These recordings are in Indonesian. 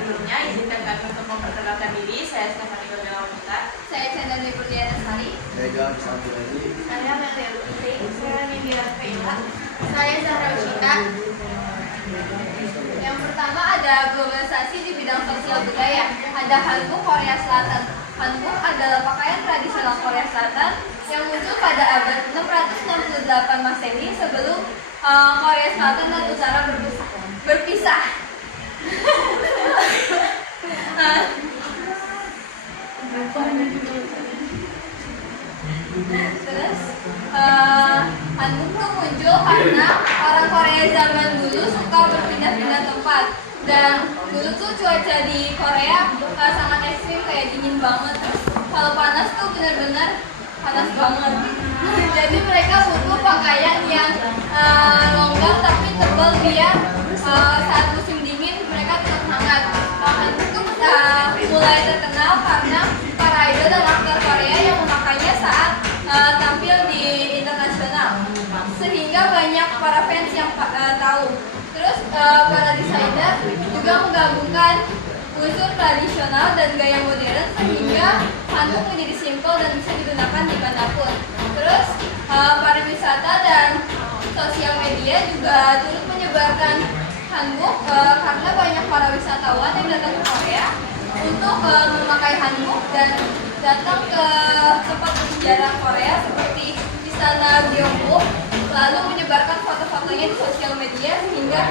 sebelumnya, izinkan kami untuk memperkenalkan diri. Saya Stefani Gagawamita. Saya Chandra Nipurdiana Sari. Saya Johan Sambilani. Saya Melia Lutfi. Saya Nindira Kaila. Saya Zahra Ushita. Yang pertama ada globalisasi di bidang sosial budaya. Ada Hanbok Korea Selatan. Hanbok adalah pakaian tradisional Korea Selatan yang muncul pada abad 668 Masehi sebelum Korea Selatan dan Utara berpisah. Terus Hanbok tuh muncul karena orang Korea zaman dulu suka berpindah-pindah tempat, dan dulu tuh cuaca di Korea sangat ekstrim, kayak dingin banget. Kalau panas tuh benar-benar panas banget. Jadi mereka butuh pakaian yang longgar tapi tebal biar saat musim dingin mereka tetap hangat. Hanbok tuh mulai terkenal karena para idol dan aktor Korea yang memakainya saat tampil di internasional, sehingga banyak para fans yang tahu. Terus para desainer juga menggabungkan unsur tradisional dan gaya modern sehingga Hanbok menjadi simpel dan bisa digunakan dimanapun. Terus pariwisata dan sosial media juga turut menyebarkan Hanbok karena banyak para wisatawan yang datang ke Korea untuk memakai Hanbok dan datang ke tempat bersejarah Korea seperti Istana Gyeongbok, lalu menyebarkan foto-fotonya di sosial media sehingga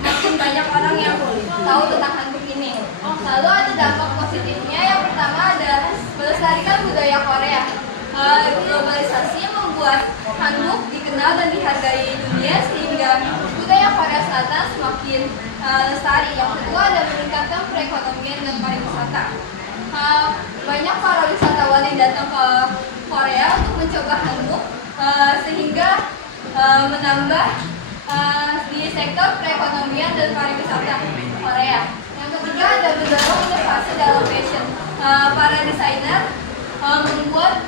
makin banyak orang yang tahu tentang Hanbok ini. Lalu ada dampak positifnya. Yang pertama ada melestarikan budaya Korea. Globalisasi membuat Hanbok dikenal dan dihargai dunia sehingga budaya Korea Selatan semakin lestari. Yang kedua ada meningkatkan perekonomian dan pariwisata. Banyak para wisatawan yang datang ke Korea untuk mencoba Hanbok sehingga menambah di sektor perekonomian dan pariwisata Korea. Yang ketiga ada mendorong inovasi dalam fashion. Para desainer membuat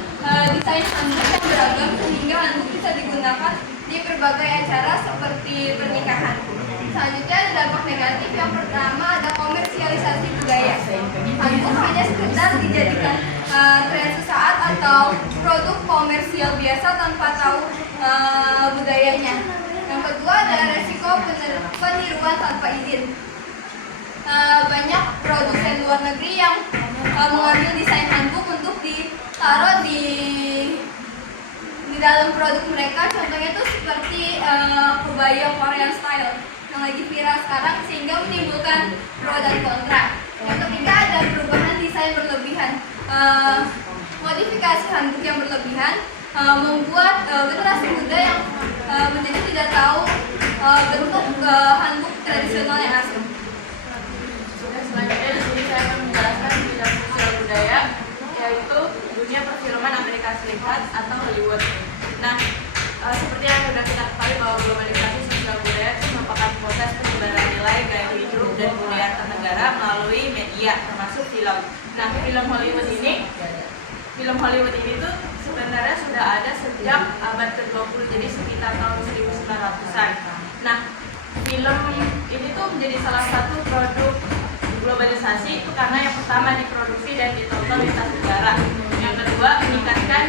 desain Hanbok yang beragam sehingga Hanbok bisa digunakan di berbagai acara seperti pernikahan. Selanjutnya ada dampak negatif. Yang pertama ada komersialisasi budaya. Hanbok hanya sekedar dijadikan tren sesaat atau produk komersial biasa tanpa tahu budayanya. Yang kedua ada resiko peniruan tanpa izin. Banyak produsen luar negeri yang mengambil desain Hanbok untuk ditaruh di dalam produk mereka. Contohnya tuh seperti kebaya Korean style yang lagi viral sekarang sehingga menimbulkan pro dan kontra. Yang ketiga ada perubahan desain berlebihan. Modifikasi Hanbok yang berlebihan membuat generasi muda yang menjadi tidak tahu bentuk Hanbok tradisional yang asli. Selanjutnya di sini saya akan menjelaskan bidang sosial budaya, yaitu dunia perfilman Amerika Serikat atau Hollywood. Nah, seperti yang sudah kita ketahui bahwa globalisasi sosial budaya itu merupakan proses penyebaran nilai, gaya hidup, dan budaya antar negara melalui media, termasuk film. Nah, film Hollywood ini tuh sebenarnya sudah ada sejak abad ke-20, jadi sekitar tahun 1900-an. Nah, film ini tuh menjadi salah satu produk globalisasi itu karena yang pertama diproduksi dan ditonton lintas negara. Yang kedua meningkatkan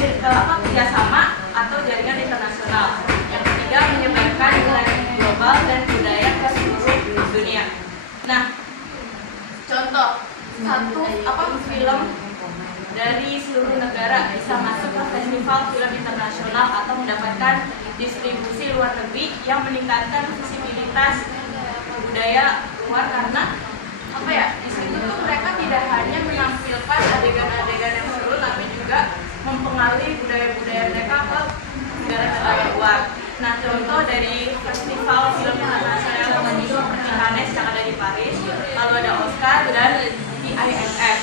kerjasama atau jaringan internasional. Yang ketiga menyebarkan nilai global dan budaya ke seluruh dunia. Nah, contoh film dari seluruh negara bisa masuk ke festival film internasional atau mendapatkan distribusi luar negeri yang meningkatkan visibilitas budaya luar, karena di situ tuh mereka tidak hanya menampilkan adegan-adegan yang seru, tapi juga mempengaruhi budaya-budaya mereka ke negara-negara luar. Nah, contoh dari festival film internasional seperti Cannes yang ada di Paris, lalu ada Oscar dan di IMF.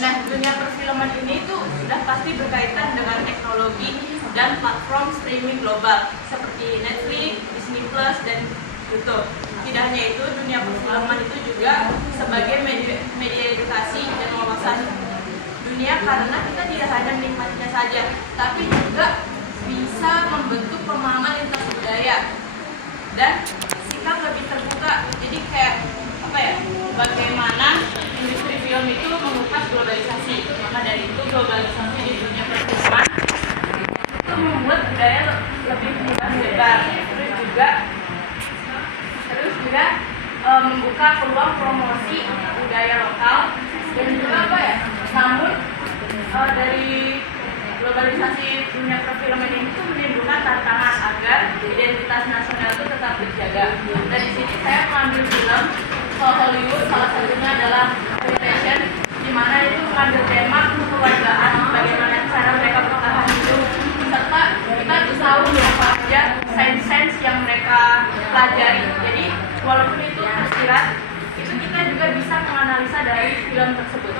Nah, dunia perfilman ini tuh sudah pasti berkaitan dengan teknologi dan platform streaming global seperti Netflix, Disney Plus, dan YouTube. Tidak hanya itu, dunia perfilman itu juga sebagai media edukasi dan wawasan dunia, karena kita tidak hanya menikmatinya saja, tapi juga bisa membentuk pemahaman lintas budaya dan sikap lebih terbuka. Jadi kayak film itu mengupas globalisasi. Maka dari itu globalisasi di dunia perfilman itu membuat budaya lebih mudah menyebar. Terus juga membuka peluang promosi budaya lokal dan juga apa ya? Namun dari globalisasi dunia perfilman ini tuh menimbulkan tantangan agar identitas nasional itu tetap terjaga. Dari sini saya mengambil film Hollywood, salah satunya adalah Reputation, di mana itu mengambil tema kekeluargaan, bagaimana cara mereka bertahan hidup, serta kita tahu apa aja sains-sains yang mereka pelajari. Jadi walaupun itu tersirat, itu kita juga bisa menganalisa dari film tersebut.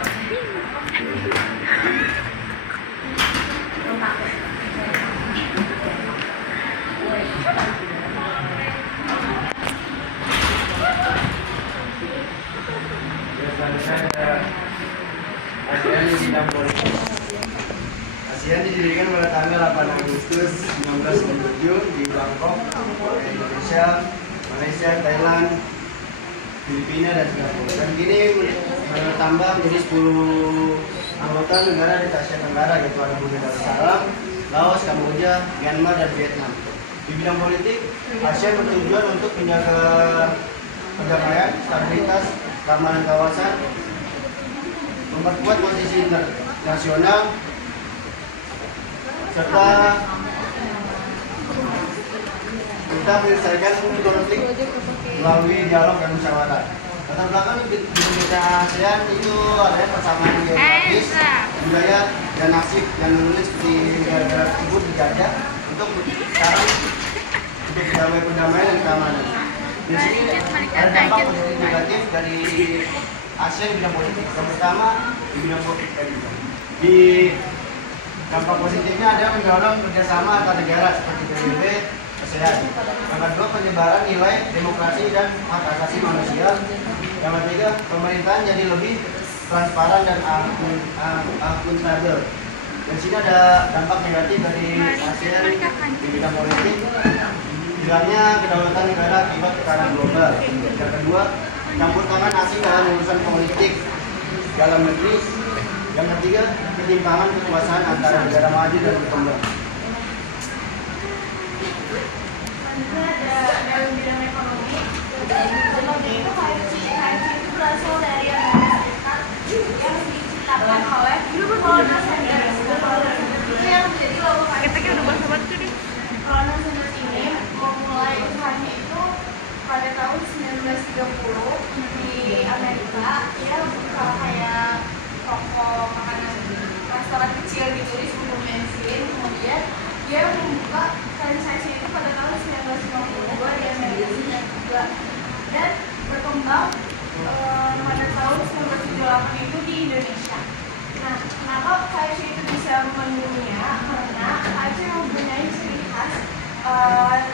ASEAN di bidang politik. ASEAN didirikan pada tanggal 8 Agustus 1997 di Bangkok, Indonesia, Malaysia, Thailand, Filipina, dan Singapura. Dan kini bertambah menjadi 10 anggota negara di Asia Tenggara, yaitu ada Brunei Darussalam, Laos, Kamboja, Myanmar, dan Vietnam. Di bidang politik, ASEAN bertujuan untuk menjaga perdamaian, stabilitas, keamanan kawasan, memperkuat posisi internasional, serta kita menyelesaikan konflik melalui dialog dan musyawarah. Latar belakang di negara ASEAN itu ada persamaan geografis, budaya, dan nasib yang menulis seperti negara-negara tersebut dijajah untuk sekarang untuk perdamaian dan keamanan. Di sini ada dampak positif negatif dari ASEAN di bidang politik. Yang pertama di bidang politik tadi. Di dampak positifnya ada mendorong kerjasama antar negara seperti PBB, ASEAN. Yang kedua penyebaran nilai demokrasi dan hak asasi manusia. Yang ketiga pemerintahan jadi lebih transparan dan akuntabel. Dan sini ada dampak negatif dari ASEAN di bidang politik. Hilangnya kedaulatan negara akibat tekanan global. Yang kedua, campur tangan asing dalam urusan politik dalam negeri. Yang ketiga, ketimpangan kekuasaan antara negara maju dan berkembang. Selanjutnya ada dalam bidang ekonomi. Seperti itu KFC itu berasal dari Amerika Serikat yang diciptakan oleh Colonel Sanders. Itu yang menjadi logo KFC. Colonel Sanders ini memulai usahanya itu pada tahun 1930 di Amerika. Dia buka kayak toko makanan, restoran kecil gitu di sebelum bensin. Kemudian dia membuka franchise itu pada tahun 1952 di Amerika Serikat juga, dan berkembang pada tahun 1978 itu di Indonesia. Nah, kenapa KFC itu bisa mendunia? Karena KFC mempunyai ciri khas,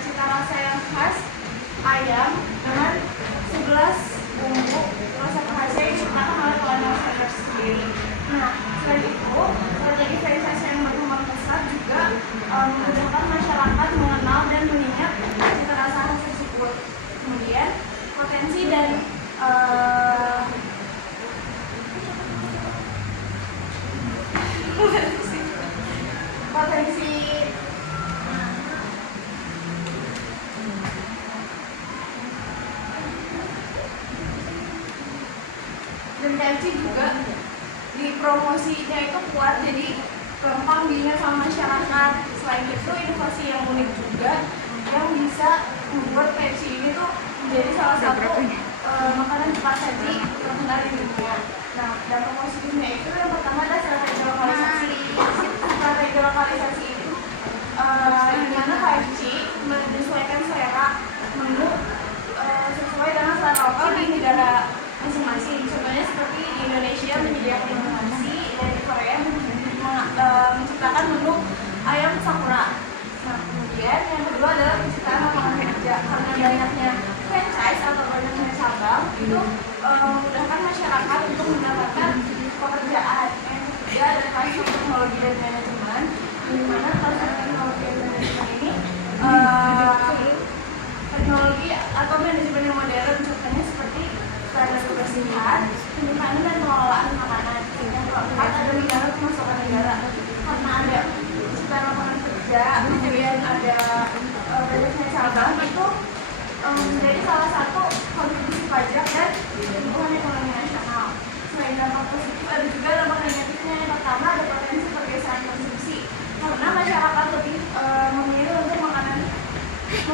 cita rasa yang khas ayam dengan 11 bumbu rasa khasnya yang diciptakan oleh Colonel Sanders sendiri. Nah, selain itu, strategi franchise yang berkembang pesat juga memudahkan masyarakat mengenal dan mengingat cita rasa khas tersebut. Kemudian, potensi dan potensi dan KFC juga di promosinya itu kuat, jadi gampang diingat sama masyarakat. Selain itu, inovasi yang unik juga yang bisa membuat KFC ini tuh menjadi salah satu makanan cepat saji terkenal di dunia. Nah, dampak positifnya itu yang pertama adalah strategi lokalisasi. Strategi lokalisasi itu di mana KFC menyesuaikan selera menu sesuai dengan selera lokal di negara masing-masing. Contohnya seperti di Indonesia menyediakan inovasi, dan di Korea menciptakan menu ayam sakura. Nah, kemudian yang kedua adalah penciptaan lapangan kerja. Karena banyaknya franchise atau banyaknya cabang itu memudahkan masyarakat untuk mendapatkan pekerjaan. Yang ketiga ada transfer teknologi dan manajemen, di mana transfer teknologi dan manajemen ini teknologi atau manajemen yang modern, contohnya seperti standar kebersihan, penyimpanan dan pengelolaan makanan. Yang keempat ada negara pemasukan negara, karena ada ciptaan lapangan kerja, kemudian ada banyaknya cabang itu menjadi salah satu kontribusi pajak dan pertumbuhan ekonomi nasional. Selain dampak positif, ada juga dampak negatifnya. Yang pertama ada potensi pergeseran konsumsi, karena masyarakat lebih memilih untuk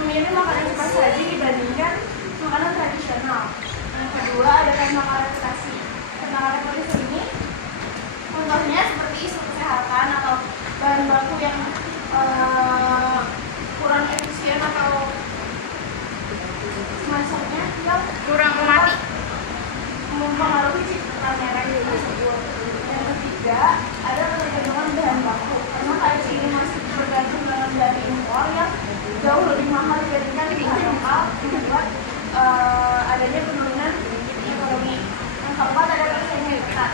memilih makanan cepat saji dibandingkan makanan tradisional. Yang kedua ada dampak reputasi. Tentang reputasi ini, contohnya seperti isu kesehatan atau bahan baku yang kurang efisien atau semacamnya yang Kurang mati. mempengaruhi citra merek tersebut. Yang ketiga ada ketergantungan bahan baku, karena KFC ini masih bergantung dengan dari impor yang jauh lebih mahal dibandingkan bahan lokal, membuat adanya penurunan ekonomi. Yang keempat ada persaingan yang ketat.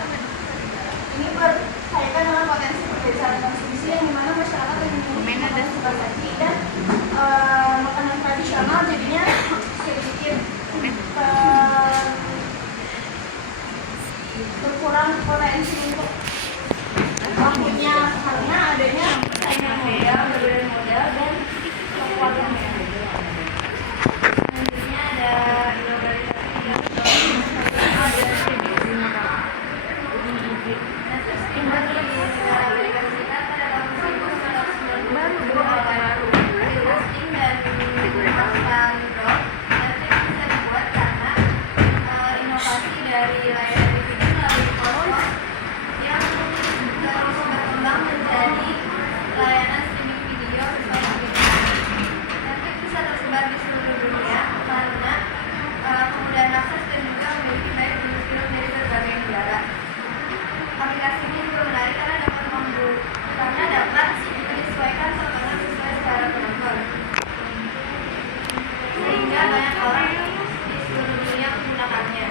Ini berkaitan dengan potensi pergeseran konsumsi yang dimana masyarakat lebih memilih makanan cepat saji dan makanan tradisional jadinya sedikit berkurang potensi untuk lakunya karena adanya persaingan modal, perbedaan modal dan kekuatan merek. Selanjutnya ada globalisasi dan imbas di negara Amerika Serikat pada tahun 1990 testing dan memasukkan drone. Netflix bisa dibuat karena inovasi dari layar DVD melalui ponsel yang terus berkembang menjadi layanan streaming video sesuai kebutuhan. Netflix bisa tersebar di seluruh dunia karena kemudahan akses dan juga memiliki banyak jenis film dari berbagai negara. Aplikasi ini juga menarik karena dapat menyesuaikan tontonan sesuai selera penonton, sehingga banyak orang di seluruh dunia menggunakannya.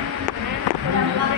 Dampak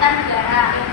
Kedaulatan Negara.